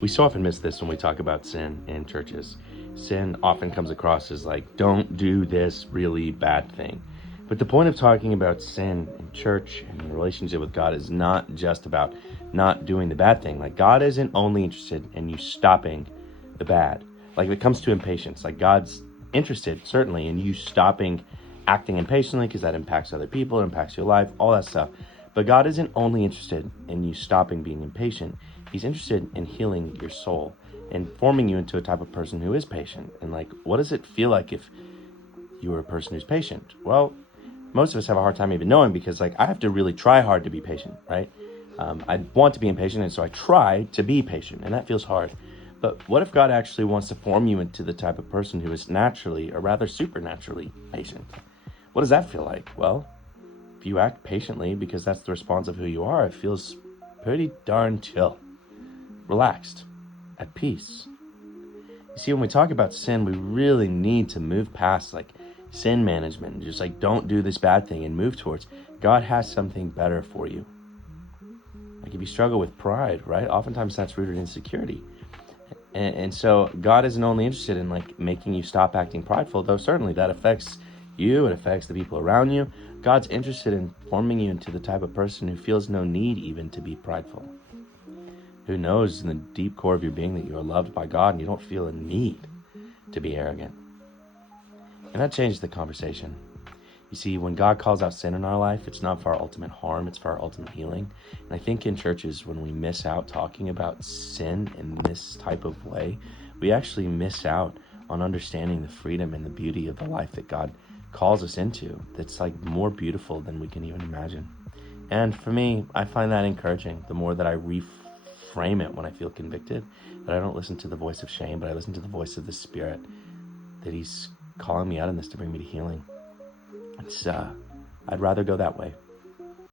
We so often miss this when we talk about sin in churches. Sin often comes across as like, don't do this really bad thing. But the point of talking about sin in church and in relationship with God is not just about not doing the bad thing. Like, God isn't only interested in you stopping the bad. Like, if it comes to impatience, like, God's interested certainly in you stopping acting impatiently because that impacts other people, it impacts your life, all that stuff. But God isn't only interested in you stopping being impatient. He's interested in healing your soul and forming you into a type of person who is patient. And like, what does it feel like if you were a person who's patient? Well, most of us have a hard time even knowing, because like, I have to really try hard to be patient, right? I want to be impatient, and so I try to be patient, and that feels hard. But what if God actually wants to form you into the type of person who is naturally, or rather supernaturally, patient? What does that feel like? Well, if you act patiently because that's the response of who you are, it feels pretty darn chill, relaxed, at peace. You see, when we talk about sin, we really need to move past like sin management and just like, don't do this bad thing, and move towards God has something better for you. Like, if you struggle with pride, right? Oftentimes that's rooted in insecurity. And so God isn't only interested in like making you stop acting prideful, though certainly that affects you, it affects the people around you. God's interested in forming you into the type of person who feels no need even to be prideful, who knows in the deep core of your being that you are loved by God and you don't feel a need to be arrogant. And that changes the conversation. You see, when God calls out sin in our life, it's not for our ultimate harm, it's for our ultimate healing. And I think in churches, when we miss out talking about sin in this type of way, we actually miss out on understanding the freedom and the beauty of the life that God calls us into, that's like more beautiful than we can even imagine. And for me, I find that encouraging. The more that I reframe it when I feel convicted, that I don't listen to the voice of shame, but I listen to the voice of the Spirit, that He's calling me out in this to bring me to healing. I'd rather go that way.